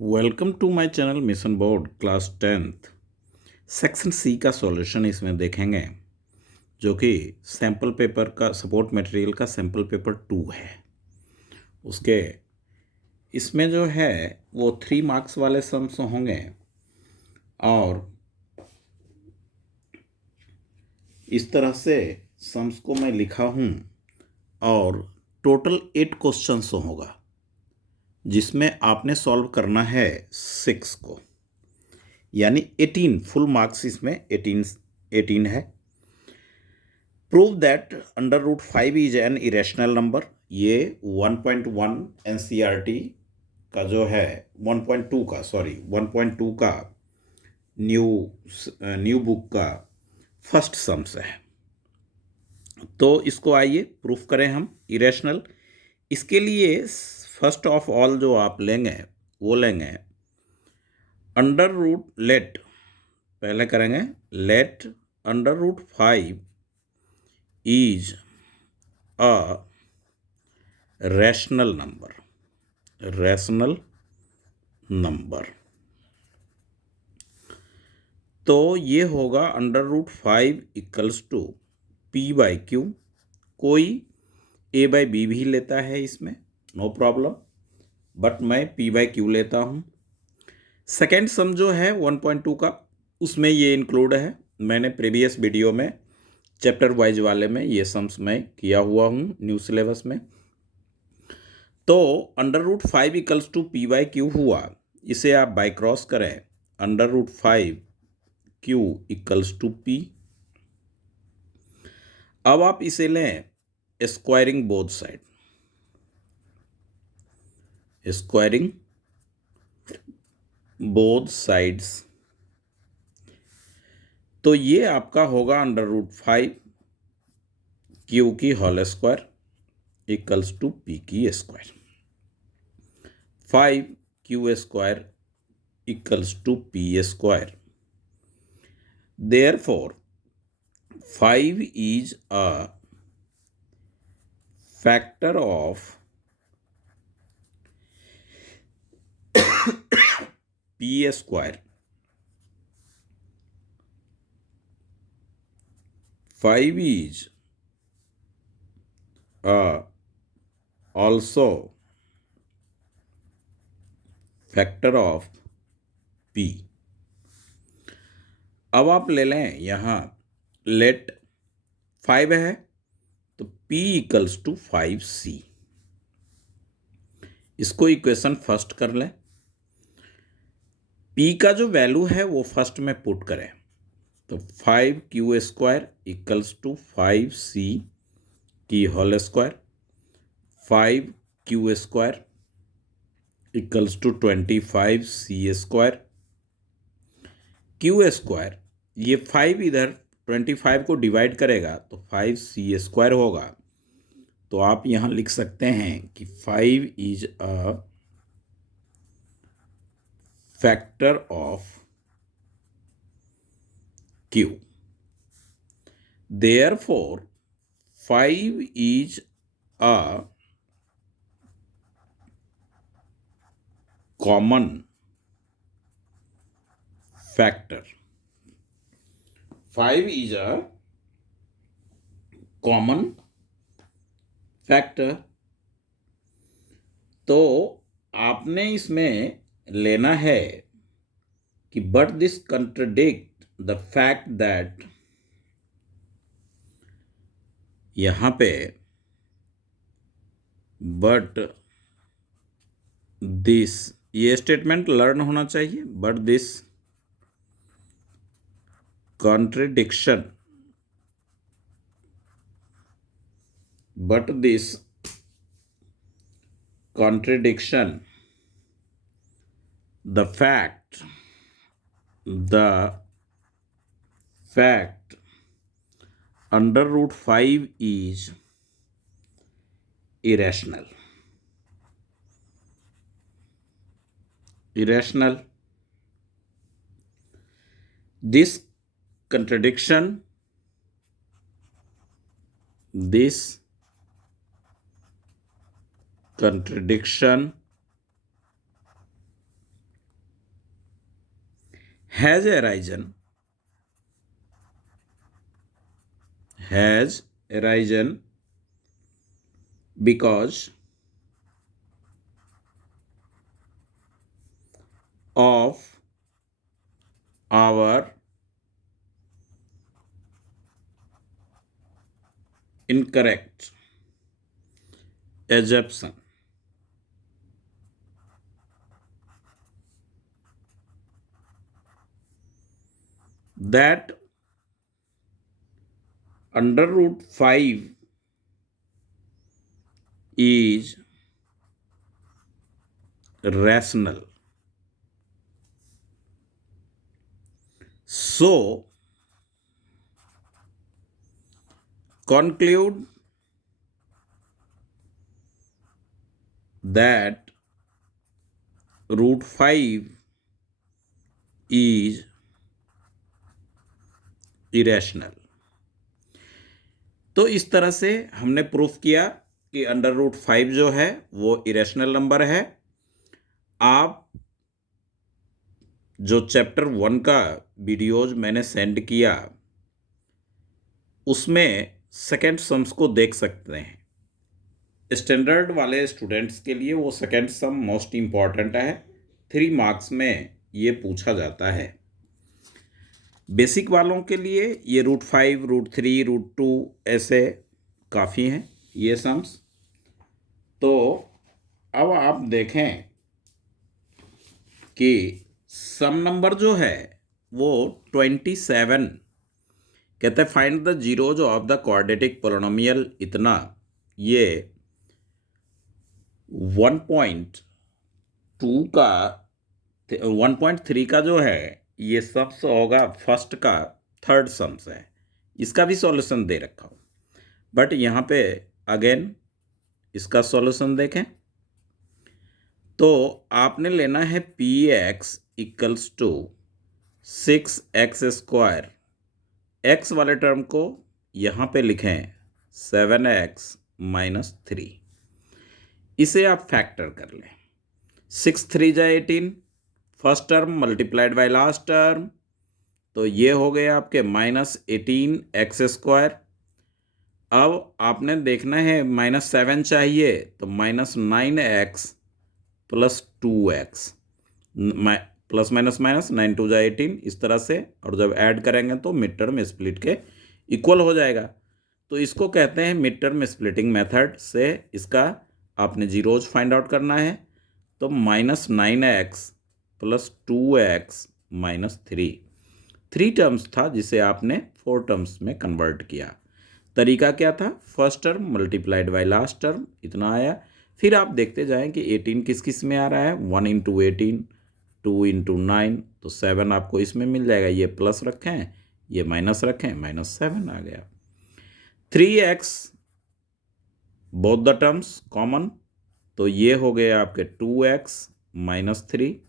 Welcome to my channel mission board class 10th section C का solution इसमें देखेंगे जो कि सैम्पल पेपर का सपोर्ट मटेरियल का सैम्पल पेपर 2 है। उसके इसमें जो है वो 3 मार्क्स वाले सम्स होंगे और इस तरह से सम्स को मैं लिखा हूँ और टोटल 8 क्वेश्चंस होगा जिसमें आपने सॉल्व करना है 6 को, यानी 18 फुल मार्क्स इसमें 18 है। Prove that under root 5 is an irrational number. ये 1.1 एनसीईआरटी का जो है 1.2 का न्यू बुक का फर्स्ट सम्स है। तो इसको आइए प्रूफ करें हम इरेशनल। इसके लिए फर्स्ट ऑफ ऑल जो आप लेंगे वो लेंगे अंडर रूट लेट, पहले करेंगे let under root 5 is a rational number। तो ये होगा under root 5 equals to P by Q. कोई ए बाई बी भी लेता है इसमें, नो प्रॉब्लम, बट मैं पी बाई क्यू लेता हूँ। सेकेंड सम जो है 1.2 का, उसमें ये इंक्लूड है। मैंने प्रीवियस वीडियो में चैप्टर वाइज वाले में ये सम्स मैं किया हुआ हूँ न्यू सिलेबस में। तो under root 5 equals to P by Q हुआ, इसे आप बाई क्रॉस करें under root 5 Q equals to P. अब आप इसे लें squaring both side, squaring both sides. तो ये आपका होगा अंडर रूट 5 क्यू की whole square equals to P की square. 5 Q square equals to p square. Therefore, 5 is a factor of p square. 5 is also factor of p। अब आप ले लें यहाँ लेट 5 है तो p इक्वल्स टू 5c। इसको इक्वेशन फर्स्ट कर लें। p का जो वैल्यू है वो फर्स्ट में पुट करें, तो 5 Q square equals to 5c की whole square. 5 Q square equals to 25c स्क्वायर। क्यू स्क्वायर, ये 5 इधर 25 को डिवाइड करेगा तो 5c स्क्वायर होगा। तो आप यहाँ लिख सकते हैं कि 5 is a factor of q। Therefore 5 is a common factor. 5 is a common factor। तो आपने इसमें लेना है कि but this contradict the fact that, यहाँ पे बट दिस, ये स्टेटमेंट लर्न होना चाहिए। But this contradiction, but this contradiction, the fact under root 5 is irrational। This contradiction, has arisen because of our incorrect assumption that under root 5 is rational. So, conclude that root 5 is irrational. तो इस तरह से हमने proof किया कि under root 5 जो है वो इरेशनल नंबर है। आप जो चैप्टर 1 का वीडियोज मैंने सेंड किया उसमें सेकेंड सम्स को देख सकते हैं। स्टैंडर्ड वाले स्टूडेंट्स के लिए वो सेकेंड सम मोस्ट इम्पॉर्टेंट है, 3 मार्क्स में ये पूछा जाता है। बेसिक वालों के लिए ये रूट 5, रूट 3, रूट 2 ऐसे काफ़ी हैं ये सम्स। तो अब आप देखें कि सम नंबर जो है वो 27 कहते हैं find the zeros of the quadratic polynomial इतना, ये 1.2 का 1.3 का जो है ये सम्स होगा फर्स्ट का थर्ड सम्स है। इसका भी सॉल्यूशन दे रखा हूँ, बट यहाँ पे अगेन इसका सॉल्यूशन देखें तो आपने लेना है P X equals to 6x²। X वाले टर्म को यहाँ पे लिखें 7x - 3। इसे आप फैक्टर कर लें। 6 3 जा 18, first term multiplied by last term, तो ये हो गए आपके -18x²। अब आपने देखना है -7 चाहिए तो -9x + 2x, plus minus minus 9 2 जा 18 इस तरह से, और जब ऐड करेंगे तो मिड टर्म स्प्लिट के इक्वल हो जाएगा। तो इसको कहते हैं मिड टर्म स्प्लिटिंग मेथड से इसका आपने जीरोज फाइंड आउट करना है। तो -9x + 2x - 3 टर्म्स था जिसे आपने 4 टर्म्स में कन्वर्ट किया। तरीका क्या था? First term multiplied by last term इतना आया। फिर आप देखते जाएं कि 18 किस किस में आ रहा है। 1 × 18, 2 × 9, तो 7 आपको इसमें मिल जाएगा। ये प्लस रखें, ये माइनस रखें, -7 आ गया। 3x both the terms common, तो ये हो गए आपके 2x - 3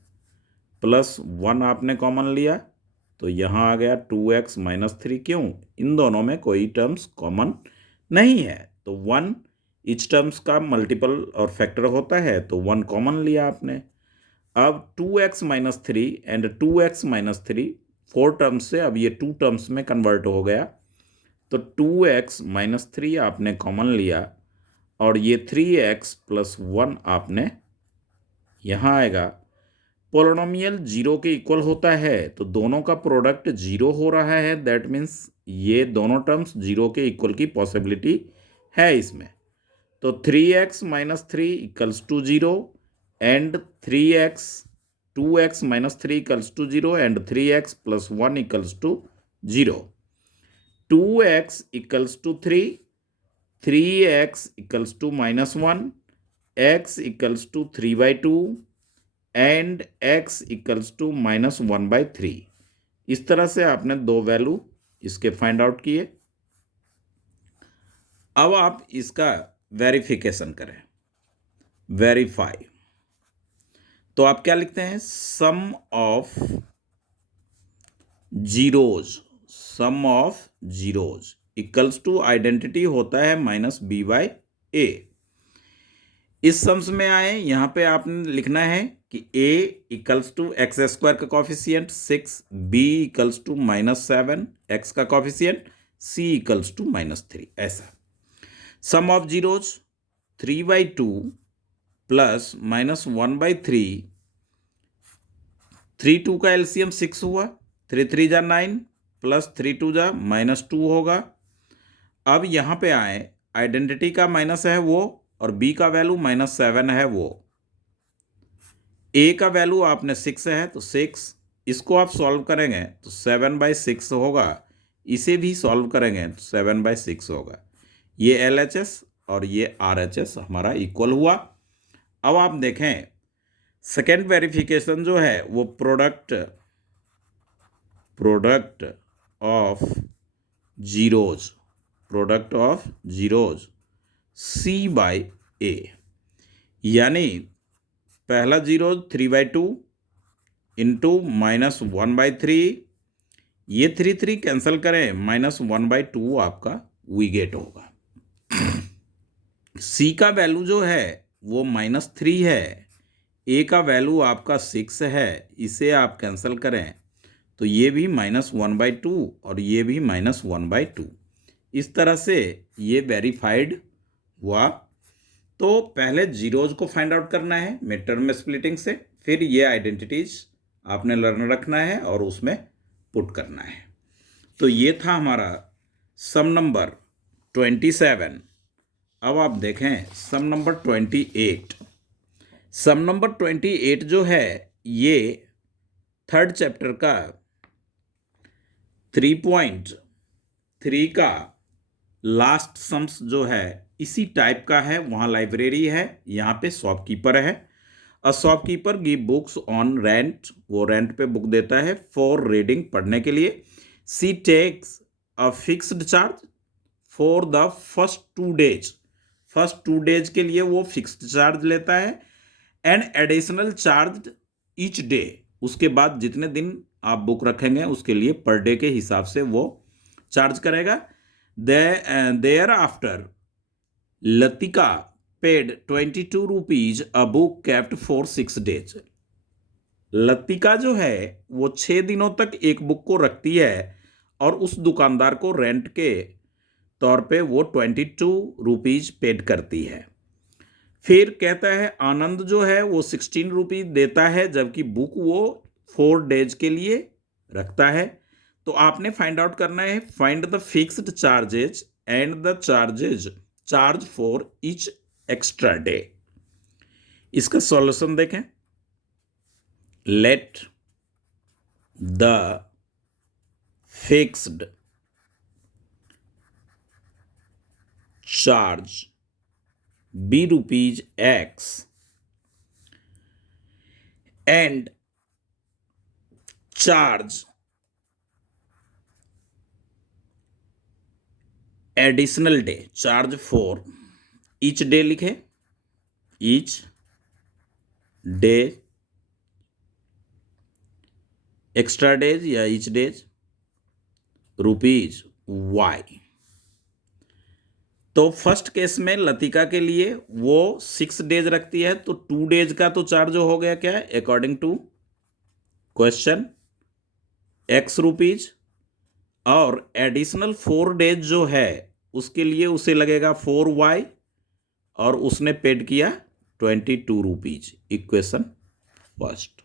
+ 1 आपने कॉमन लिया तो यहाँ आ गया 2x - 3। क्यों? इन दोनों में कोई टर्म्स कॉमन नहीं है, तो 1 इच टर्म्स का मल्टीपल और फैक्टर होता है, तो 1 कॉमन लिया आपने। अब 2x - 3 एंड 2x - 3 4 टर्म्स से अब ये 2 टर्म्स में कन्वर्ट हो गया, तो 2x - 3 आपने कॉमन लिया और ये 3x + 1 आपने यहाँ आएगा। पोलिनोमियल 0 के इक्वल होता है तो दोनों का प्रोडक्ट 0 हो रहा है, दैट मीन्स ये दोनों टर्म्स 0 के इक्वल की पॉसिबिलिटी है इसमें। तो 3x - 3 = 0 and 2x - 3 = 0 and 3x + 1 = 0। 2x = 3, 3x = -1, x = 3/2 and x = -1/3। इस तरह से आपने 2 वैल्यू इसके फाइंड आउट किए। अब आप इसका वेरिफिकेशन करें, वेरीफाई। तो आप क्या लिखते हैं? Sum of zeros equals to identity होता है -b/a। इस सम्स में आए, यहाँ पे आपने लिखना है कि a equals to X square का coefficient 6, b equals to -7 x का कॉफिशियंट, c इक्वल्स टू -3, ऐसा। सम ऑफ जीरोज 3/2 प्लस -1/3, 3 2 का एलसीएम 6 हुआ, 3 3 जा 9 प्लस 3 2 जा -2 होगा। अब यहाँ पे आए, आइडेंटिटी का माइनस है वो, और b का वैल्यू -7 है वो। a का वैल्यू आपने 6 है तो 6, इसको आप सॉल्व करेंगे तो 7/6 होगा, इसे भी सॉल्व करेंगे तो 7/6 होगा। ये LHS और ये RHS हमारा इक्वल हुआ। अब आप देखें सेकेंड वेरिफिकेशन जो है वो प्रोडक्ट ऑफ जीरोज C/A, यानी पहला जीरो 3/2 इंटू -1/3, ये 3 3 कैंसिल करें, -1/2 आपका वी गेट होगा। C का वैल्यू जो है वो -3 है, A का वैल्यू आपका 6 है, इसे आप कैंसिल करें तो ये भी -1/2 और ये भी -1/2। इस तरह से ये वेरीफाइड हुआ। तो पहले जीरोज को फाइंड आउट करना है मिड टर्म स्प्लिटिंग से, फिर ये आइडेंटिटीज आपने लर्न रखना है और उसमें पुट करना है। तो ये था हमारा सम नंबर 27। अब आप देखें सम नंबर 28। सम नंबर 28 जो है ये थर्ड चैप्टर का 3.3 का लास्ट सम्स जो है इसी टाइप का है। वहाँ लाइब्रेरी है, यहाँ पे शॉपकीपर है। A shopkeeper give books on rent, वो रेंट पे बुक देता है फॉर रीडिंग, पढ़ने के लिए। She takes a fixed charge for the first 2 days, first 2 days के लिए वो फिक्स्ड चार्ज लेता है। And additional charge each day, उसके बाद जितने दिन आप बुक रखेंगे उसके लिए पर डे के हिसाब से वो चार्ज करेगा। Thereafter Latika paid 22 rupees a book kept for 6 days. Latika जो है वो 6 दिनों तक एक बुक को रखती है और उस दुकानदार को रेंट के तौर पे वो 22 रुपीज पेड करती है। फिर कहता है आनंद जो है वो 16 रुपीज देता है, जबकि बुक वो 4 डेज के लिए रखता है। तो आपने फाइंड आउट करना है, find the fixed charges and the charges charge for each extra day. इसका सॉल्यूशन देखें। Let the fixed charge be rupees X and charge additional day, charge for each day लिखे, each day, extra days या each days rupees Y। तो first case में लतिका के लिए वो 6 days रखती है, तो 2 डेज का तो चार्ज हो गया क्या है according to question X rupees, और एडिशनल 4 डेज जो है उसके लिए उसे लगेगा 4Y, और उसने पेड किया 22 रुपीज। Equation first.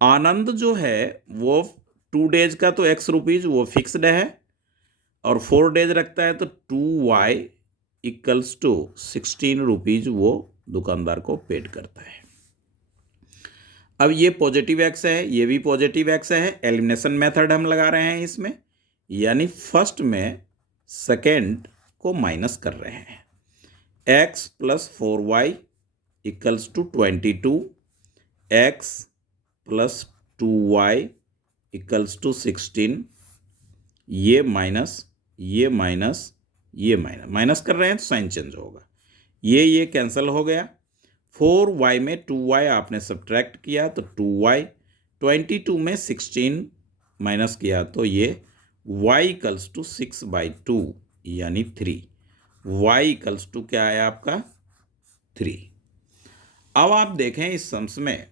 आनंद जो है वो 2 डेज का तो X रुपीज वो फिक्स्ड है और 4 डेज रखता है, तो 2Y इक्वल्स टू 16 रुपीज वो दुकानदार को पेड करता है। अब ये पॉजिटिव एक्स है, ये भी पॉजिटिव एक्स है। एलिमिनेशन मेथड हम लगा रहे हैं इसमें, यानी फर्स्ट में सेकेंड को माइनस कर रहे हैं। x plus 4y equals to 22, x plus 2y equals to 16, ये माइनस, ये माइनस, ये माइनस, माइनस कर रहे हैं तो साइन चेंज होगा। ये कैंसिल हो गया। 4y में 2y आपने सब्ट्रैक्ट किया तो 2y, 22 में 16 माइनस किया तो ये y इक्वल्स टू 6/2 यानी 3। y इक्वल्स टू क्या आया आपका 3। अब आप देखें इस सम्स में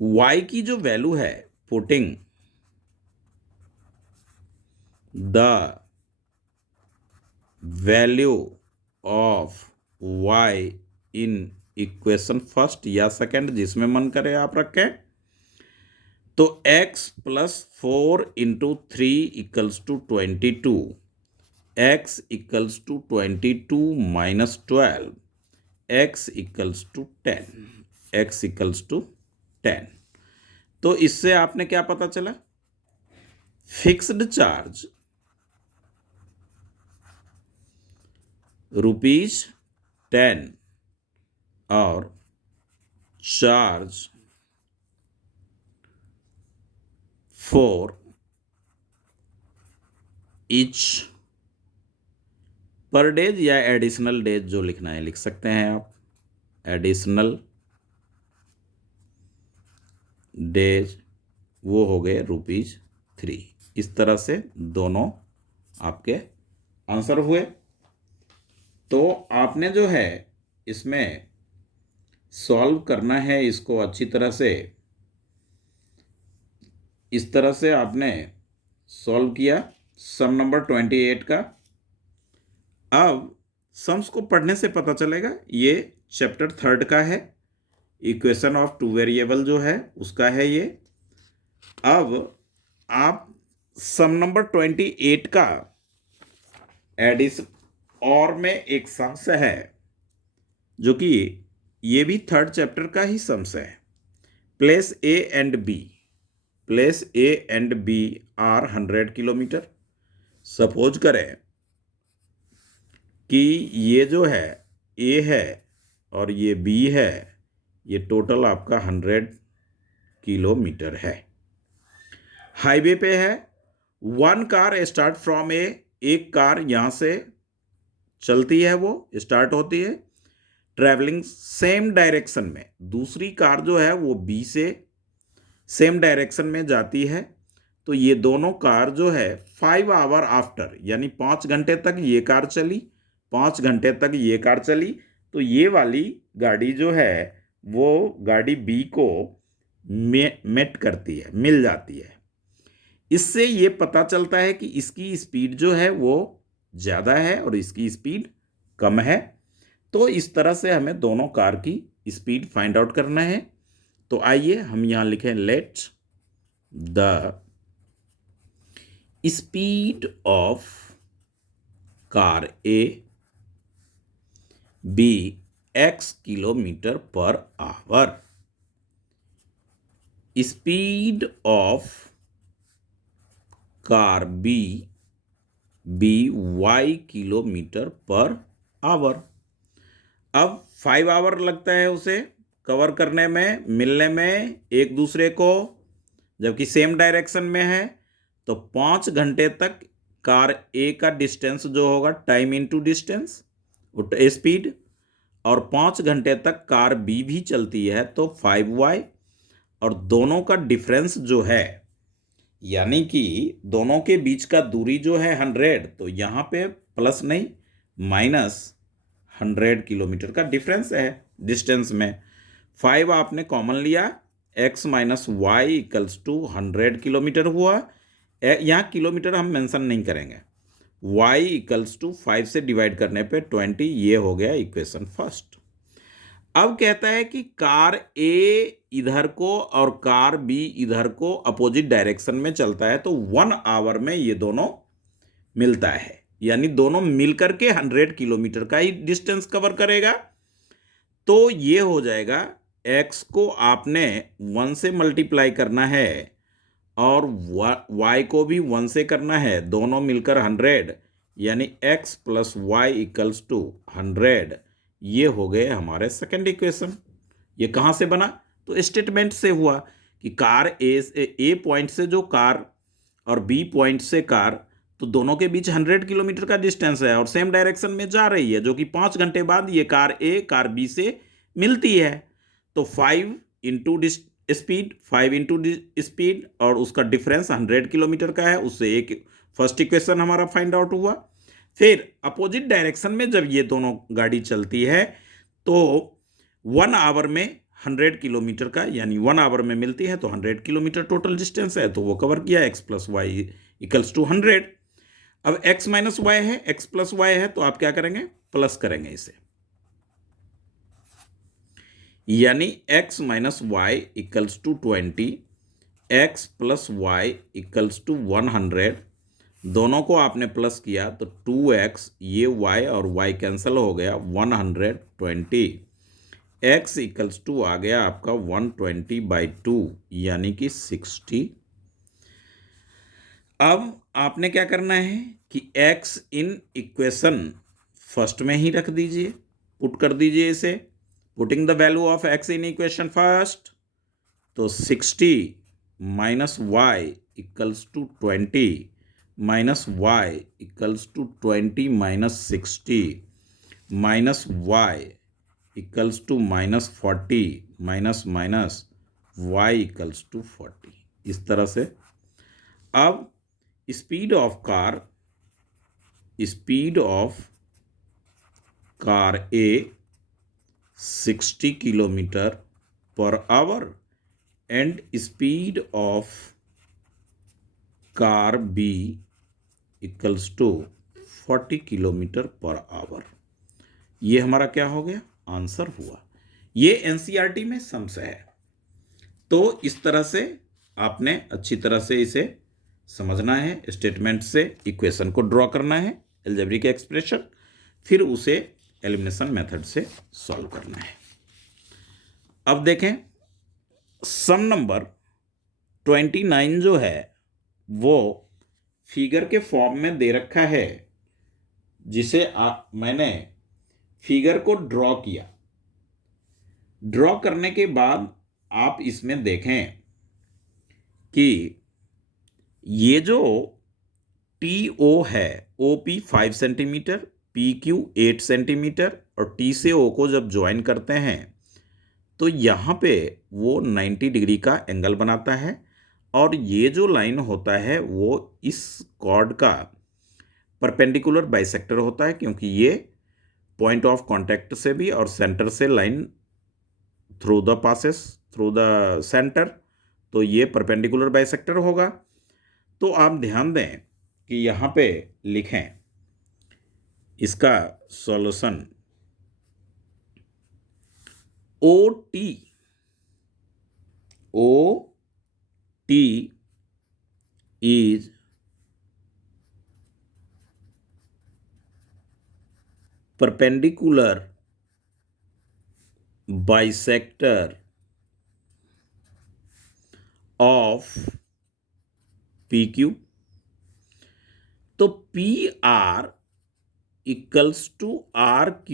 y की जो वैल्यू है, putting the value of y in equation first या सेकंड, जिसमें मन करे आप रखें, तो x plus 4 into 3 equals to 22, x equals to 22 minus 12, x equals to 10, x equals to 10। तो इससे आपने क्या पता चला? फिक्स्ड चार्ज ₹10 और चार्ज फॉर ईच पर डेज या एडिशनल डेज जो लिखना है लिख सकते हैं आप, एडिशनल डेज वो हो गए ₹3। इस तरह से दोनों आपके आंसर हुए। तो आपने जो है इसमें सॉल्व करना है इसको अच्छी तरह से, इस तरह से आपने सॉल्व किया सम नंबर 28 का। अब सम्स को पढ़ने से पता चलेगा ये चैप्टर 3 का है, इक्वेशन ऑफ टू वेरिएबल जो है उसका है ये। अब आप सम नंबर 28 का एडिशन और में एक सम्स है जो कि ये भी 3rd चैप्टर का ही सम्स है। Place A and B are 100 kilometre. Suppose करें कि ये जो है ए है और ये बी है, ये टोटल आपका 100 किलोमीटर है। हाईवे पे है, वन कार स्टार्ट फ्रॉम ए, एक कार यहाँ से चलती है, वो स्टार्ट होती है ट्रैवलिंग सेम डायरेक्शन में। दूसरी कार जो है वो बी से सेम डायरेक्शन में जाती है। तो ये दोनों कार जो है 5 आवर आफ्टर, यानी 5 घंटे तक ये कार चली, 5 घंटे तक ये कार चली। तो ये वाली गाड़ी जो है वो गाड़ी बी को मेट करती है, मिल जाती है। इससे ये पता चलता है कि इसकी स्पीड जो है वो ज़्यादा है और इसकी स्पीड कम है। तो इस तरह से हमें दोनों कार की स्पीड फाइंड आउट करना है। तो आइए हम यहाँ लिखें let the speed of car A B x kilometre per hour, speed of car B y kilometre per hour. अब 5 आवर लगता है उसे कवर करने में, मिलने में एक दूसरे को, जबकि सेम डायरेक्शन में है। तो 5 घंटे तक कार ए का डिस्टेंस जो होगा, टाइम इनटू डिस्टेंस स्पीड, और 5 घंटे तक कार बी भी चलती है तो 5y, और दोनों का डिफरेंस जो है, यानी कि दोनों के बीच का दूरी जो है 100, तो यहाँ पे प्लस नहीं माइनस 100 किलोमीटर का डिफरेंस है डिस्टेंस में। 5 आपने कॉमन लिया, x minus y equals to 100 kilometre हुआ। यहाँ किलोमीटर हम मेंशन नहीं करेंगे। y इक्वल्स टू 5 से डिवाइड करने पे 20, ये हो गया इक्वेशन फर्स्ट। अब कहता है कि कार ए इधर को और कार बी इधर को अपोजिट डायरेक्शन में चलता है, तो 1 आवर में ये दोनों मिलता है, यानी दोनों मिलकर के 100 किलोमीटर का ही डिस्टेंस कवर करेगा। तो ये हो जाएगा, x को आपने 1 से मल्टीप्लाई करना है और y को भी 1 से करना है, दोनों मिलकर 100, यानी x plus y equals to 100। ये हो गए हमारे सेकंड इक्वेशन। ये कहाँ से बना? तो स्टेटमेंट से हुआ कि कार ए पॉइंट से जो कार और बी पॉइंट से कार, तो दोनों के बीच 100 किलोमीटर का डिस्टेंस है और सेम डायरेक्शन में जा रही है, जो कि 5 घंटे बाद ये कार ए कार बी से मिलती है। तो 5 इंटू स्पीड, 5 इंटू स्पीड और उसका डिफरेंस 100 किलोमीटर का है, उससे एक फर्स्ट इक्वेशन हमारा फाइंड आउट हुआ। फिर अपोजिट डायरेक्शन में जब ये दोनों गाड़ी चलती है तो 1 आवर में 100 किलोमीटर का, यानी 1 आवर में मिलती है तो 100 किलोमीटर टोटल डिस्टेंस है, तो वो कवर किया। x plus y equals to 100। अब x माइनस वाई है, x प्लस वाई है, तो आप क्या करेंगे, प्लस करेंगे इसे, यानी x minus y equals to 20, x plus y equals to 100। दोनों को आपने प्लस किया तो 2x, ये y और y कैंसिल हो गया, 120। x इक्वल्स टू आ गया आपका 120/2 यानी कि 60। अब आपने क्या करना है कि x इन इक्वेशन फर्स्ट में ही रख दीजिए, पुट कर दीजिए इसे, putting the value of x in equation first, तो 60 minus y equals to 20 minus y equals to 20 minus 60 minus y equals to minus 40 minus minus y equals to 40। इस तरह से अब speed of car A 60 kilometre per hour and speed of car B equals to 40 kilometre per hour. ये हमारा क्या हो गया, answer हुआ। ये एनसीईआरटी में सम्स है। तो इस तरह से आपने अच्छी तरह से इसे समझना है, स्टेटमेंट से इक्वेशन को ड्रॉ करना है, अलजेब्रिक एक्सप्रेशन, फिर उसे एलिमिनेशन मेथड से सॉल्व करना है। अब देखें, सम नंबर 29 जो है वो फिगर के फॉर्म में दे रखा है, जिसे मैंने फिगर को ड्रॉ किया। ड्रॉ करने के बाद आप इसमें देखें कि ये जो TO है, OP 5 सेंटीमीटर, PQ 8 सेंटीमीटर, और T से O को जब ज्वाइन करते हैं तो यहाँ पे वो 90 डिग्री का एंगल बनाता है, और ये जो लाइन होता है वो इस कॉर्ड का परपेंडिकुलर बाइसेक्टर होता है, क्योंकि ये पॉइंट ऑफ कांटेक्ट से भी और सेंटर से लाइन थ्रू द सेंटर, तो ये परपेंडिकुलर बाइसेक्टर होगा। तो आप ध्यान दें कि यहाँ पे लिखें इसका solution, OT is perpendicular bisector of PQ। तो PR equals to RQ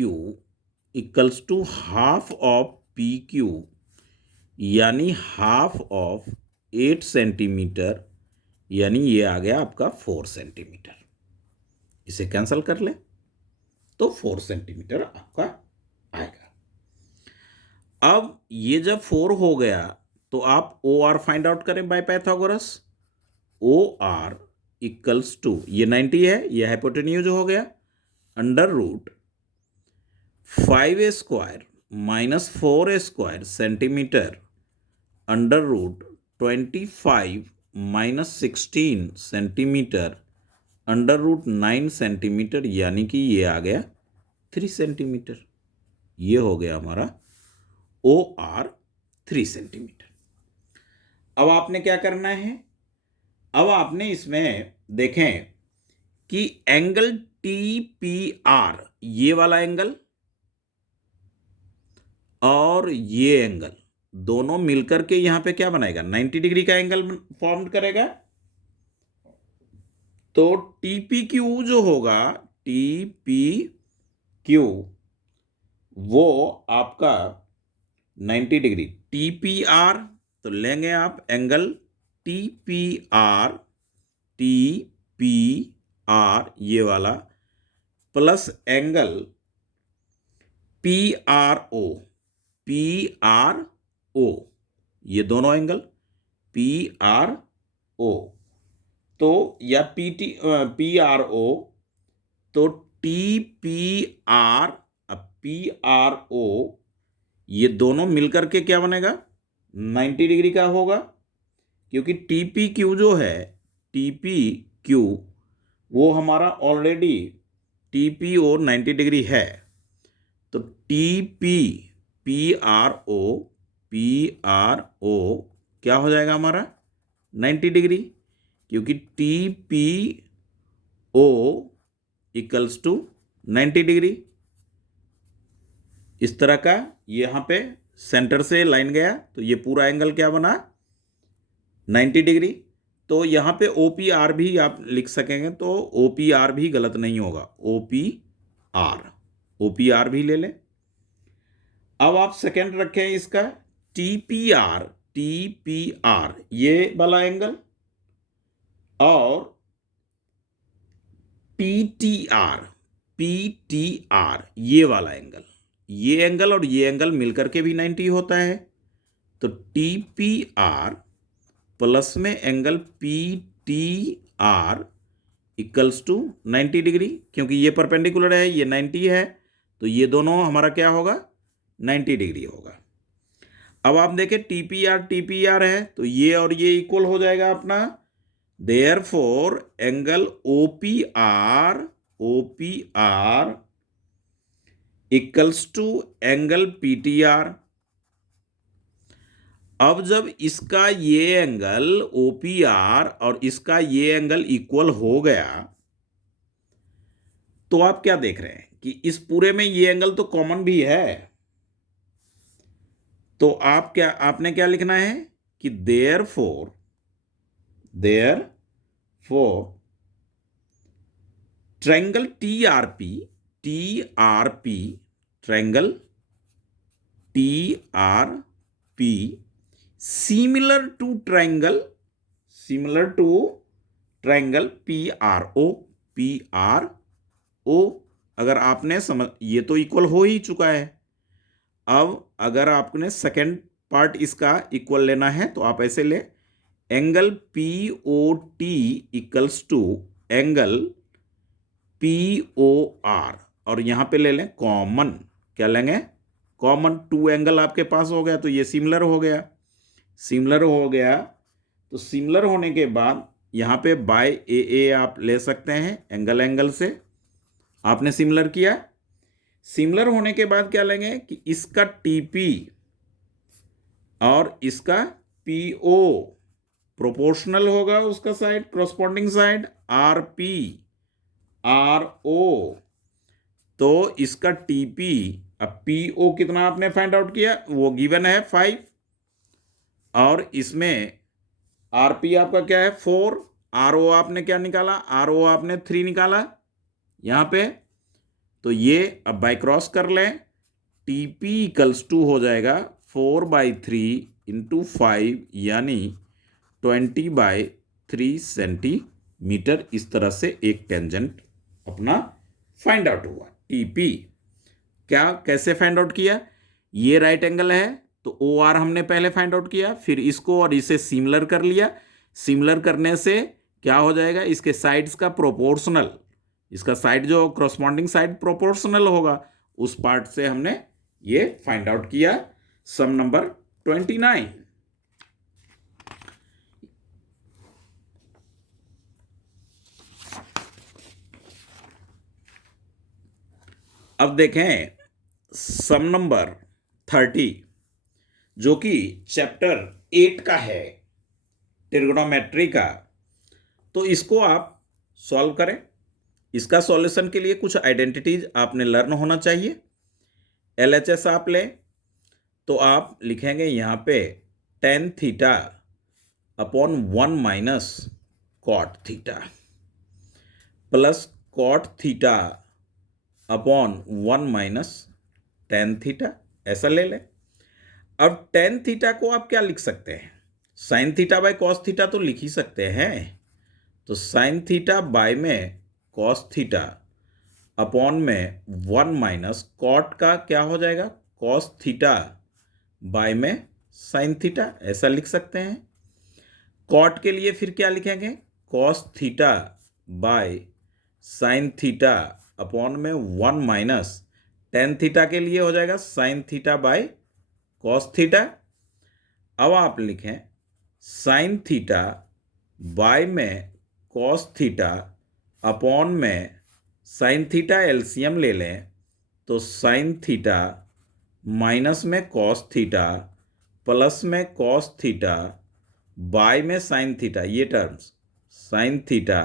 equals to half of PQ, यानी हाफ ऑफ 8 सेंटीमीटर, यानी ये आ गया आपका 4 सेंटीमीटर। इसे कैंसिल कर ले तो 4 सेंटीमीटर आपका आएगा। अब ये जब 4 हो गया तो आप OR फाइंड आउट करें by Pythagoras. OR equals to, ये 90 है, ये हाइपोटेन्यूज हो गया, under root 5 square minus 4 square centimetre under root 25 minus 16 centimetre under root 9 centimetre, यानी कि ये आ गया 3 सेंटीमीटर। ये हो गया हमारा OR 3 सेंटीमीटर। अब आपने क्या करना है, अब आपने इसमें देखें कि एंगल TPR, ये वाला एंगल और ये एंगल दोनों मिलकर के यहां पे क्या बनाएगा, 90 डिग्री का एंगल फॉर्म करेगा। तो TPQ जो होगा, TPQ वो आपका 90 डिग्री, TPR तो लेंगे आप एंगल TPR ये वाला, प्लस एंगल PRO, ये दोनों एंगल PRO, तो या PRO, तो TPR अब PRO, ये दोनों मिलकर के क्या बनेगा, 90 डिग्री का होगा, क्योंकि TPQ जो है, TPQ वो हमारा ऑलरेडी TPO 90 डिग्री है, तो PRO क्या हो जाएगा हमारा 90 डिग्री, क्योंकि TPO इक्वल्स टू 90 डिग्री। इस तरह का यहाँ पे सेंटर से लाइन गया तो ये पूरा एंगल क्या बना 90 डिग्री। तो यहाँ पे OPR भी आप लिख सकेंगे, तो OPR भी गलत नहीं होगा, OPR भी ले लें। अब आप सेकेंड रखें इसका TPR ये वाला एंगल, और PTR ये वाला एंगल, ये एंगल और ये एंगल मिलकर के भी 90 होता है। तो TPR प्लस में angle PTR equals to 90 degree, क्योंकि ये परपेंडिकुलर है, ये 90 है, तो ये दोनों हमारा क्या होगा 90 डिग्री होगा। अब आप देखें TPR है, तो ये और ये इक्वल हो जाएगा अपना, therefore angle OPR equals to angle PTR। अब जब इसका ये एंगल OPR और इसका ये एंगल इक्वल हो गया, तो आप क्या देख रहे हैं कि इस पूरे में ये एंगल तो कॉमन भी है, तो आपने क्या लिखना है कि therefore triangle TRP similar to triangle PRO। अगर आपने समझ, ये तो इक्वल हो ही चुका है। अब अगर आपने सेकेंड पार्ट इसका इक्वल लेना है तो आप ऐसे ले, angle POT equals to angle POR, और यहां पे ले लें कॉमन, क्या लेंगे कॉमन, 2 एंगल आपके पास हो गया, तो ये सिमिलर हो गया। तो सिमिलर होने के बाद यहां पे बाय AA आप ले सकते हैं, एंगल से आपने सिमिलर किया। सिमिलर होने के बाद क्या लेंगे कि इसका TP और इसका PO प्रोपोर्शनल होगा, उसका साइड कॉरस्पॉन्डिंग साइड RO, तो इसका TP, अब PO कितना आपने फाइंड आउट किया, वो गिवन है 5, और इसमें RP आपका क्या है 4, RO आपने क्या निकाला, RO आपने 3 निकाला यहां पे, तो ये अब बाय क्रॉस कर लें, TP इक्वल्स टू हो जाएगा 4/3 इंटू 5, यानी 20/3 सेंटीमीटर। इस तरह से एक टेंजेंट अपना फाइंड आउट हुआ। TP क्या कैसे फाइंड आउट किया, ये राइट एंगल है तो OR हमने पहले फाइंड आउट किया, फिर इसको और इसे सिमिलर कर लिया। सिमिलर करने से क्या हो जाएगा, इसके साइड्स का प्रोपोर्शनल, इसका साइड जो कॉरस्पॉन्डिंग साइड प्रोपोर्शनल होगा, उस पार्ट से हमने ये फाइंड आउट किया। सम नंबर 29। अब देखें सम नंबर 30, जो कि चैप्टर 8 का है, ट्रिग्नोमेट्री का। तो इसको आप सॉल्व करें। इसका सॉल्यूशन के लिए कुछ आइडेंटिटीज आपने लर्न होना चाहिए। LHS आप लें तो आप लिखेंगे यहाँ पे tan theta upon 1 minus cot theta plus cot theta upon 1 minus tan theta, ऐसा ले लें। अब tan थीटा को आप क्या लिख सकते हैं, sign theta by cos theta तो लिख ही सकते हैं। तो साइन थीटा बाय में कॉस थीटा अपॉन में 1 माइनस कॉट का क्या हो जाएगा, कॉस थीटा बाय में साइन थीटा, ऐसा लिख सकते हैं। कॉट के लिए फिर क्या लिखेंगे, cos theta by sine theta upon में 1 माइनस टेन थीटा के लिए हो जाएगा sign theta by cos theta. अब आप लिखें साइन थीटा बाय में कॉस थीटा अपॉन में साइन थीटा एलसीएम ले लें तो साइन थीटा माइनस में कॉस थीटा प्लस में कॉस थीटा बाय में साइन थीटा, ये टर्म्स साइन थीटा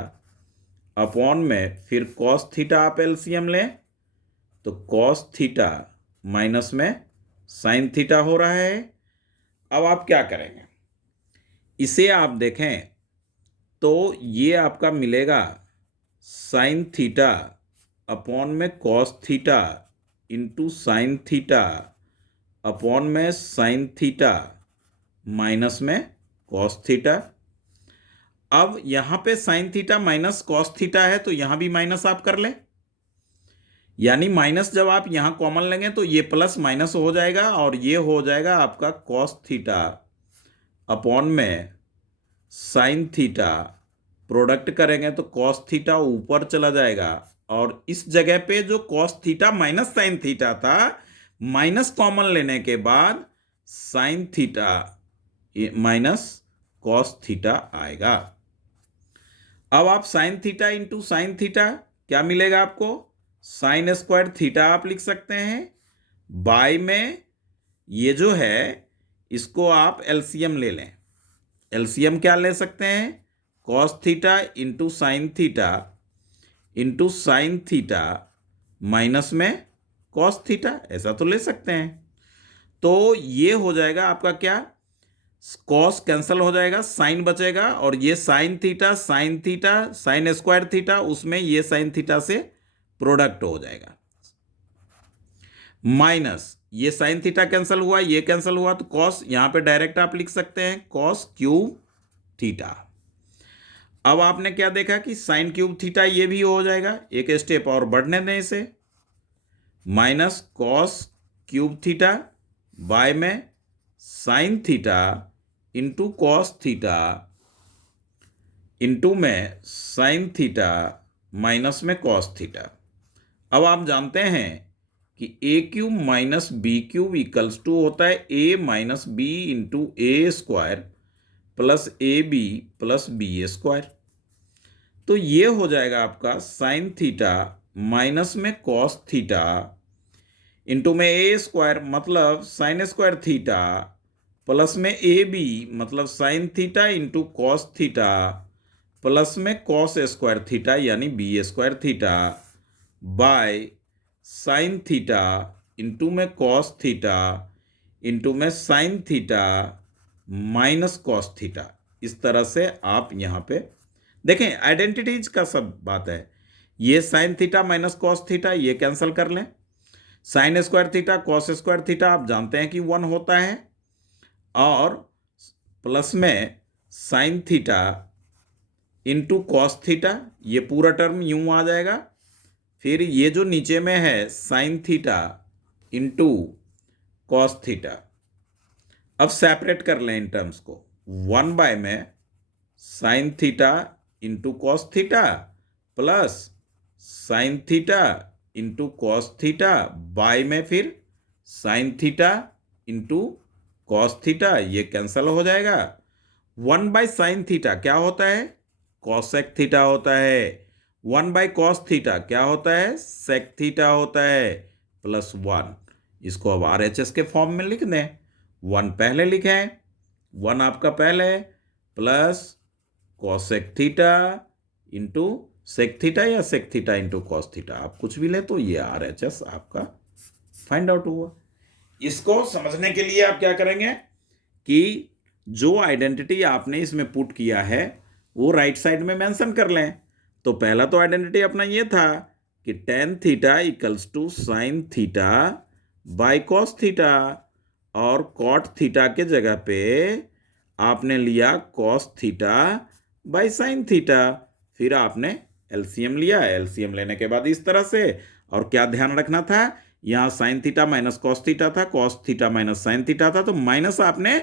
अपॉन में फिर कॉस थीटा आप एलसीएम लें तो कॉस थीटा माइनस में साइन थीटा हो रहा है। अब आप क्या करेंगे, इसे आप देखें तो ये आपका मिलेगा साइन थीटा अपॉन में cos theta into sine theta upon में साइन थीटा माइनस में कॉस थीटा। अब यहां पे sign theta minus cos theta है तो यहां भी माइनस आप कर लें, यानी माइनस जब आप यहां कॉमन लेंगे तो ये प्लस माइनस हो जाएगा और ये हो जाएगा आपका कॉस थीटा अपॉन में साइन थीटा। प्रोडक्ट करेंगे तो कॉस थीटा ऊपर चला जाएगा और इस जगह पे जो cos theta minus sine theta था, माइनस कॉमन लेने के बाद sign theta minus cos theta आएगा। अब आप sign theta into sine theta क्या मिलेगा आपको, साइन स्क्वायर थीटा आप लिख सकते हैं बाय में ये जो है इसको आप एलसीएम ले लें। एलसीएम क्या ले सकते हैं, cos theta into sine theta minus में कॉस थीटा, ऐसा तो ले सकते हैं। तो ये हो जाएगा आपका क्या, कॉस कैंसिल हो जाएगा, साइन बचेगा और ये sine theta sine square theta उसमें ये साइन थीटा से प्रोडक्ट हो जाएगा, माइनस ये साइन थीटा कैंसिल हुआ, ये कैंसिल हुआ तो कॉस यहां पे डायरेक्ट आप लिख सकते हैं कॉस क्यूब थीटा। अब आपने क्या देखा कि साइन क्यूब थीटा ये भी हो जाएगा, एक स्टेप और बढ़ने दें इसे, minus cos cube theta by में sine theta into cos theta into में साइन थीटा माइनस में कॉस थीटा। अब आप जानते हैं कि A cube minus B cube equals to होता है A minus B into A square plus A B plus B square. तो ये हो जाएगा आपका साइन थीटा माइनस में कॉस थीटा इंटू में ए स्क्वायर मतलब साइन स्क्वायर थीटा प्लस में ए बी मतलब sine theta into cos theta plus में कॉस स्क्वायर थीटा यानी B square theta by sine theta into में कॉस थीटा इंटू में sine theta minus cos theta. इस तरह से आप यहाँ पे देखें, आइडेंटिटीज का सब बात है। ये sign theta minus cos theta ये कैंसिल कर लें, sign square theta cos square theta आप जानते हैं कि 1 होता है और प्लस में sine theta into cos theta, ये पूरा टर्म यूं आ जाएगा। फिर ये जो नीचे में है sine theta into cos theta, अब सेपरेट कर लें इन टर्म्स को, 1 बाय में sine theta into cos theta plus sine theta into cos theta by में फिर sign theta into cos theta, ये कैंसिल हो जाएगा। 1 बाय साइन थीटा क्या होता है, कॉसेक थीटा होता है। 1 बाय कॉस थीटा क्या होता है, सेक थीटा होता है प्लस 1। इसको अब RHS के फॉर्म में लिख दें, 1 पहले लिखें, 1 आपका पहले plus cosec theta into sec theta या sec theta into cos theta, आप कुछ भी ले तो ये RHS आपका फाइंड आउट हुआ। इसको समझने के लिए आप क्या करेंगे कि जो आइडेंटिटी आपने इसमें पुट किया है वो राइट साइड में मेंशन कर लें। तो पहला तो आइडेंटिटी अपना ये था कि tan theta equals to sine theta by cos theta और कॉट थीटा के जगह पे आपने लिया cos theta by sine theta, फिर आपने एलसीएम लिया, एलसीएम लेने के बाद इस तरह से। और क्या ध्यान रखना था, यहाँ sine theta minus cos theta था, cos theta minus sine theta था, तो माइनस आपने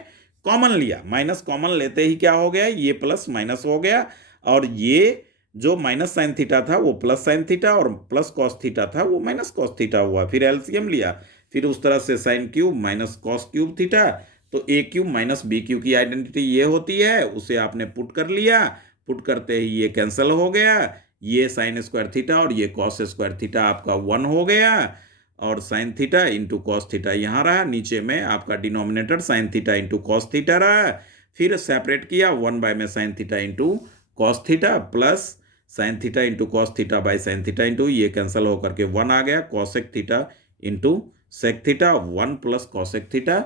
कॉमन लिया, माइनस कॉमन लेते ही क्या हो गया, ये प्लस माइनस हो गया और ये जो माइनस साइन थीटा था वो प्लस साइन थीटा और प्लस कॉस थीटा था वो माइनस कॉस थीटा हुआ। फिर एलसीएम लिया, फिर उस तरह से sine cube minus cos cube theta, तो ए क्यूब माइनस बी क्यूब की आइडेंटिटी ये होती है, उसे आपने पुट कर लिया। पुट करते ही ये कैंसिल हो गया, ये साइन स्क्वायर थीटा और ये कॉस स्क्वायर थीटा आपका 1 हो गया, और sine theta into cos theta यहाँ रहा, नीचे में आपका denominator sine theta into cos theta रहा। फिर सेपरेट किया 1 बाय में sine theta into cos theta plus sine theta into cos theta by sine theta into, ये कैंसिल होकर के 1 आ गया, cosec theta into sec theta, 1 plus cosec theta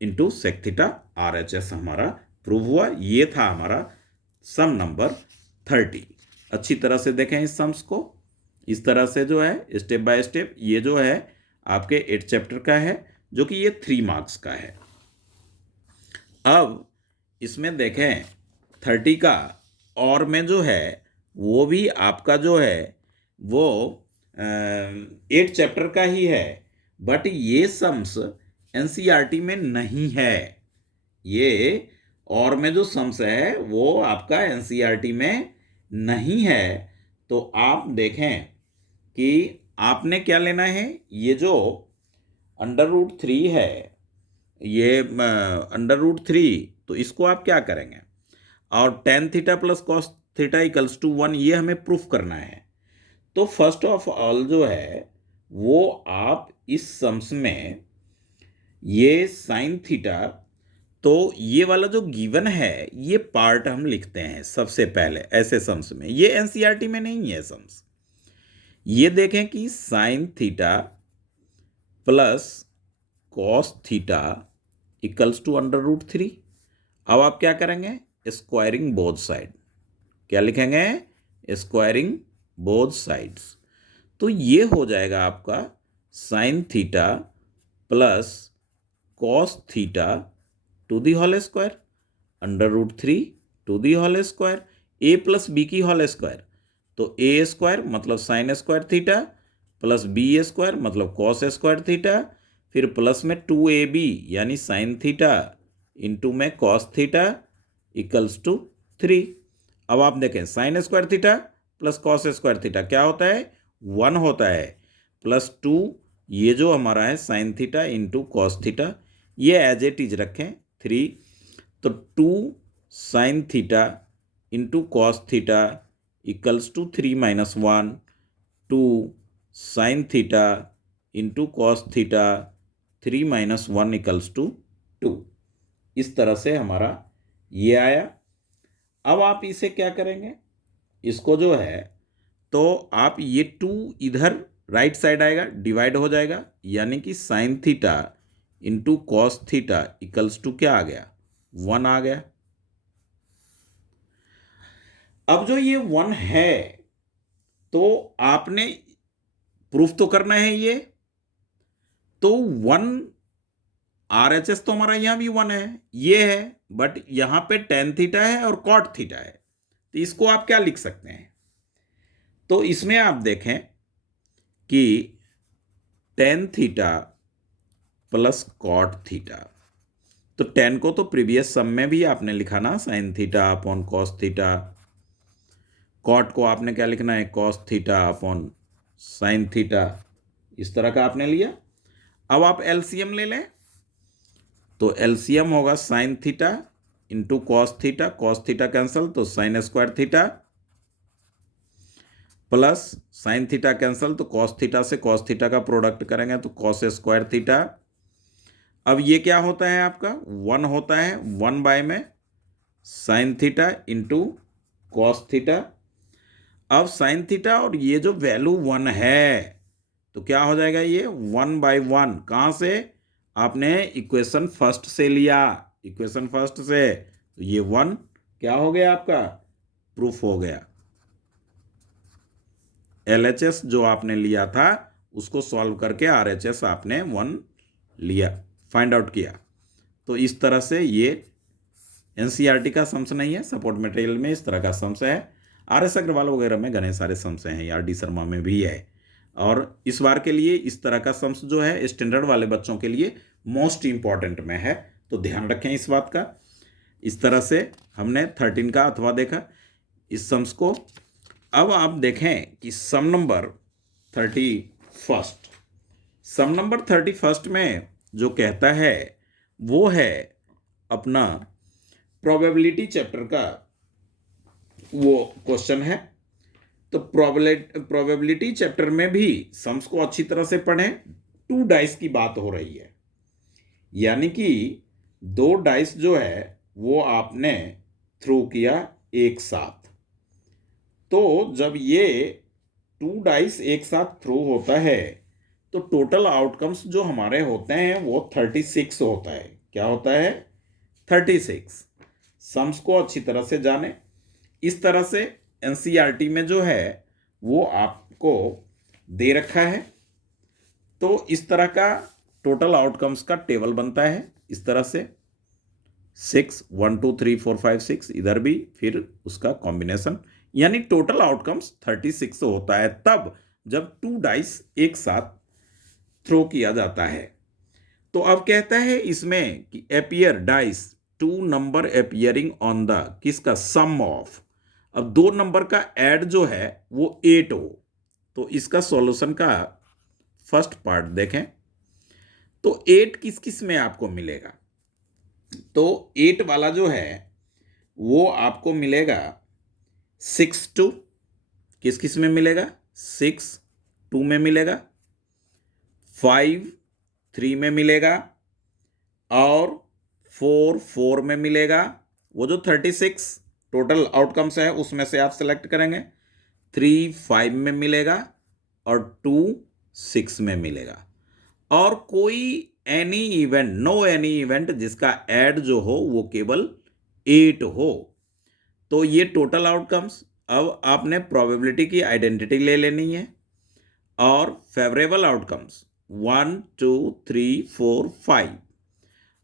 into sec theta, RHS हमारा प्रूव हुआ। ये था हमारा सम नंबर 30। अच्छी तरह से देखें इस सम्स को, इस तरह से जो है स्टेप बाय स्टेप, ये जो है आपके 8 चैप्टर का है, जो कि ये 3 मार्क्स का है। अब इसमें देखें 30 का और में जो है वो भी आपका जो है वो 8 चैप्टर का ही है, बट ये सम्स NCERT में नहीं है। ये और में जो सम्स है वो आपका NCERT में नहीं है। तो आप देखें कि आपने क्या लेना है, ये जो √3 है, ये √3, तो इसको आप क्या करेंगे, और tan theta plus cos theta equals to 1, ये हमें प्रूफ करना है। तो फर्स्ट ऑफ ऑल जो है वो आप इस सम्स में ये साइन थीटा, तो ये वाला जो गिवन है ये पार्ट हम लिखते हैं सबसे पहले ऐसे सम्स में, ये NCERT में नहीं है सम्स। ये देखें कि sine theta plus cos theta equals to √3। अब आप क्या करेंगे, स्क्वायरिंग बोथ साइड, क्या लिखेंगे, स्क्वायरिंग बोथ साइड्स। तो ये हो जाएगा आपका sine theta plus cos theta to the whole square, √3 to the whole square, A plus B की होल स्क्वायर, तो ए स्क्वायर मतलब sine square theta plus B square मतलब कॉस स्क्वायर थीटा, फिर प्लस में 2ab यानी sine theta into में cos theta equals to 3। अब आप देखें sine square theta plus cos square theta क्या होता है, 1 होता है, प्लस 2 ये जो हमारा है sine theta into cos theta, ये एज इट इज रखें 3, तो 2 sine theta into cos theta equals to 3 - 1, 2 sine theta into cos theta 3 - 1 equals to 2। इस तरह से हमारा ये आया। अब आप इसे क्या करेंगे, इसको जो है तो आप ये 2 इधर राइट साइड आएगा, डिवाइड हो जाएगा, यानी कि sine theta into cos theta equals to क्या आ गया, 1 आ गया। अब जो ये 1 है तो आपने प्रूफ तो करना है ये, तो 1 RHS तो हमारा यहां भी 1 है, ये है, बट यहां पे tan थीटा है और cot थीटा है, तो इसको आप क्या लिख सकते हैं, तो इसमें आप देखें कि tan theta plus cot theta, तो tan को तो प्रीवियस सम में भी आपने लिखा ना, sine theta upon cos theta, cot को आपने क्या लिखना है, cos theta upon sine theta, इस तरह का आपने लिया। अब आप LCM ले लें, तो LCM होगा sine theta into cos theta cancel, तो sine square theta plus sine theta cancel, तो कॉस थीटा से कॉस थीटा का प्रोडक्ट करेंगे तो कॉस स्क्वायर थीटा। अब ये क्या होता है आपका, 1 होता है, 1 बाय में sine theta into cos theta. अब साइन थीटा और ये जो वैल्यू 1 है तो क्या हो जाएगा, ये 1/1 कहाँ से, आपने इक्वेशन फर्स्ट से लिया, इक्वेशन फर्स्ट से, तो ये 1 क्या हो गया आपका, प्रूफ हो गया। LHS जो आपने लिया था उसको सॉल्व करके RHS आपने 1 लिया, फाइंड आउट किया। तो इस तरह से ये NCERT का सम्स नहीं है, सपोर्ट मटेरियल में इस तरह का सम्स है। RS अग्रवाल वगैरह में घने सारे सम्स हैं, या RD शर्मा में भी है। और इस बार के लिए इस तरह का सम्स जो है स्टैंडर्ड वाले बच्चों के लिए मोस्ट इंपॉर्टेंट में है, तो ध्यान रखें इस बात का। इस तरह से हमने 13 का अथवा देखा। इस सम्स को अब आप देखें कि सम नंबर 31 सम नंबर 31 में जो कहता है वो है अपना प्रोबेबिलिटी चैप्टर का वो क्वेश्चन है। तो प्रोबेबिलिटी चैप्टर में भी सम्स को अच्छी तरह से पढ़ें। 2 डाइस की बात हो रही है, यानी कि 2 डाइस जो है वो आपने थ्रो किया एक साथ। तो जब ये 2 डाइस एक साथ थ्रो होता है तो टोटल आउटकम्स जो हमारे होते हैं वो 36 होता है। क्या होता है? 36। सम्स को अच्छी तरह से जाने। इस तरह से एनसीईआरटी में जो है वो आपको दे रखा है। तो इस तरह का टोटल आउटकम्स का टेबल बनता है इस तरह से 6 1 2 3 4 5 6, इधर भी फिर उसका कॉम्बिनेशन, यानी टोटल आउटकम्स 36 होता है तब जब 2 डाइस एक साथ थ्रो किया जाता है। तो अब कहता है इसमें कि appear dice 2 number appearing on the किसका सम ऑफ। अब 2 नंबर का ऐड जो है वो 8 हो। तो इसका सॉल्यूशन का फर्स्ट पार्ट देखें तो 8 किस किस में आपको मिलेगा। तो 8 वाला जो है वो आपको मिलेगा 6 2, किस किस में मिलेगा? 6 2 में मिलेगा, 5 3 में मिलेगा और 4 4 में मिलेगा। वो जो 36 टोटल आउटकम्स है उसमें से आप सेलेक्ट करेंगे। 3 5 में मिलेगा और 2 6 में मिलेगा। और कोई any event, no any event जिसका ऐड जो हो वो केवल 8 हो। तो ये टोटल आउटकम्स। अब आपने प्रोबेबिलिटी की आइडेंटिटी ले लेनी है और फेवरेबल आउटकम्स 1 2 3 4 5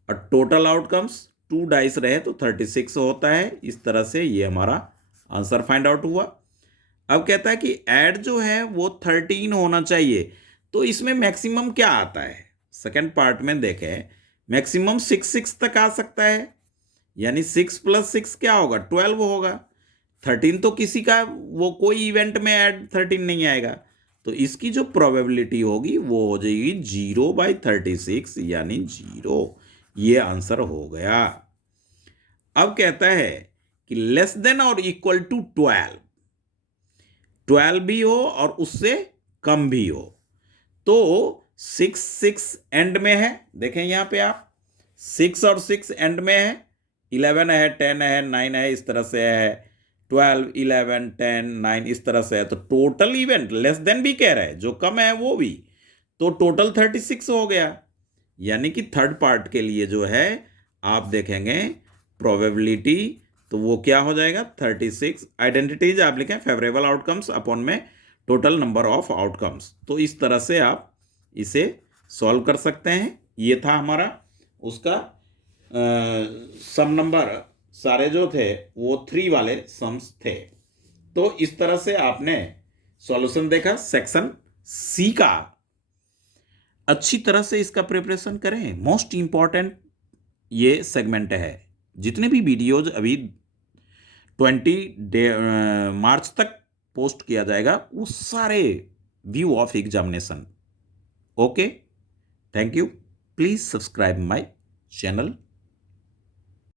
और टोटल आउटकम्स 2 डाइस रहे तो 36 होता है। इस तरह से ये हमारा आंसर फाइंड आउट हुआ। अब कहता है कि ऐड जो है वो 13 होना चाहिए। तो इसमें मैक्सिमम क्या आता है? सेकंड पार्ट में देखें, मैक्सिमम 6 तक आ सकता है, यानी 6 + 6 क्या होगा? 12 होगा। 13 तो किसी का वो कोई इवेंट में ऐड 13 नहीं आएगा। तो इसकी जो प्रोबेबिलिटी होगी वो हो जाएगी 0/36 यानी 0। ये आंसर हो गया। अब कहता है कि लेस देन और इक्वल टू 12 भी हो और उससे कम भी हो। तो 6 6 एंड में है, देखें यहां पे आप 6 और 6 एंड में है, 11 है 10 है 9 है, इस तरह से है 12 11 10 9 इस तरह से है। तो टोटल इवेंट लेस देन भी कह रहा है, जो कम है वो भी, तो टोटल 36 हो गया। यानी कि थर्ड पार्ट के लिए जो है आप देखेंगे प्रोबेबिलिटी, तो वो क्या हो जाएगा? 36। आइडेंटिटीज आप लिखें फेवरेबल आउटकम्स अपॉन में टोटल नंबर ऑफ आउटकम्स। तो इस तरह से आप इसे सॉल्व कर सकते हैं। ये था हमारा उसका सम नंबर, सारे जो थे वो 3 वाले सम्स थे। तो इस तरह से आपने सॉल्यूशन देखा सेक्शन सी का। अच्छी तरह से इसका प्रिपरेशन करें, मोस्ट इंपॉर्टेंट ये सेगमेंट है। जितने भी वीडियोज अभी 20 मार्च तक पोस्ट किया जाएगा वो सारे view of examination. Okay, thank you. Please subscribe my channel.